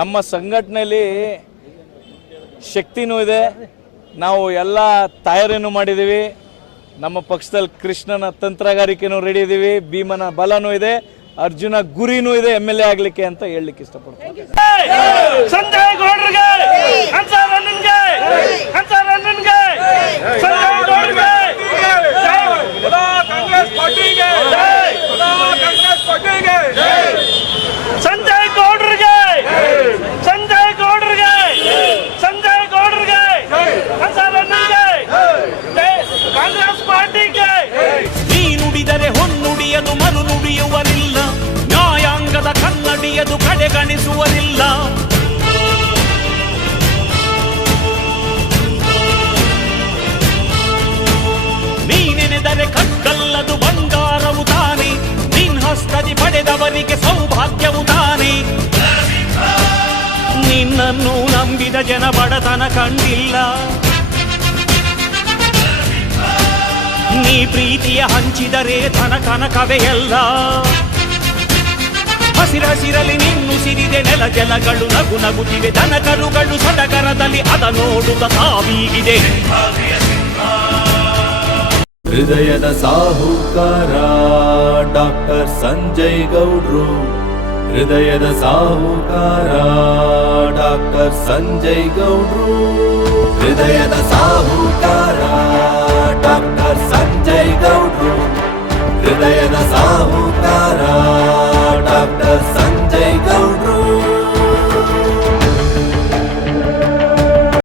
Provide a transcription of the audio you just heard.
ನಮ್ಮ ಸಂಘಟನೆಯಲ್ಲಿ ಶಕ್ತಿನೂ ಇದೆ. ನಾವು ಎಲ್ಲ ತಯಾರಿನೂ ಮಾಡಿದ್ದೀವಿ. ನಮ್ಮ ಪಕ್ಷದಲ್ಲಿ ಕೃಷ್ಣನ ತಂತ್ರಗಾರಿಕೆನೂ ರೆಡಿ ಇದ್ದೀವಿ. ಭೀಮನ ಬಲನೂ ಇದೆ, ಅರ್ಜುನ ಗುರಿನೂ ಇದೆ MLA ಆಗ್ಲಿಕ್ಕೆ ಅಂತ ಹೇಳಲಿಕ್ಕೆ ಇಷ್ಟಪಡ್ತೀನಿ. ಸಂಜಯ್ ಗೌಡ್ರಿಗೆ ಕಾಂಗ್ರೆಸ್ ಪಾರ್ಟಿಗೆ ನೀ ನುಡಿದರೆ ಹೊನ್ನುಡಿಯದು ಮರು ನುಡಿಯುವರಿಲ್ಲ, ನ್ಯಾಯಾಂಗದ ಕನ್ನಡಿಯದು ಕಡೆಗಣಿಸುವರಿಲ್ಲ. ನೀನೆನೆದರೆ ಕಕ್ಕಲ್ಲದು ಬಂಗಾರವು ತಾನೆ, ನಿನ್ ಹಸ್ತದಿ ಪಡೆದವರಿಗೆ ಸೌಭಾಗ್ಯವು ತಾನೆ. ನಿನ್ನನ್ನು ನಂಬಿದ ಜನ ಬಡತನ ಕಂಡಿಲ್ಲ, ನೀ ಪ್ರೀತಿಯ ಹಂಚಿದರೆ ಧನ ಕನಕವೇ ಎಲ್ಲ. ಹಸಿರಸಿರಲಿ ನಿನ್ನು ಸಿರಿದೆ ನೆಲ ಜಲಗಳು ನಗು ನಗುತ್ತಿವೆ, ದನ ಕರುಗಳು ಸಡಗರದಲ್ಲಿ ಅದ ನೋಡುತ್ತ ತಾವೀಗಿದೆ. ಹೃದಯದ ಸಾಹುಕಾರ ಡಾಕ್ಟರ್ ಸಂಜಯ್ ಗೌಡ್ರು, ಹೃದಯದ ಸಾಹುಕಾರ ಡಾಕ್ಟರ್ ಸಂಜಯ್ ಗೌಡ್ರು, ಹೃದಯ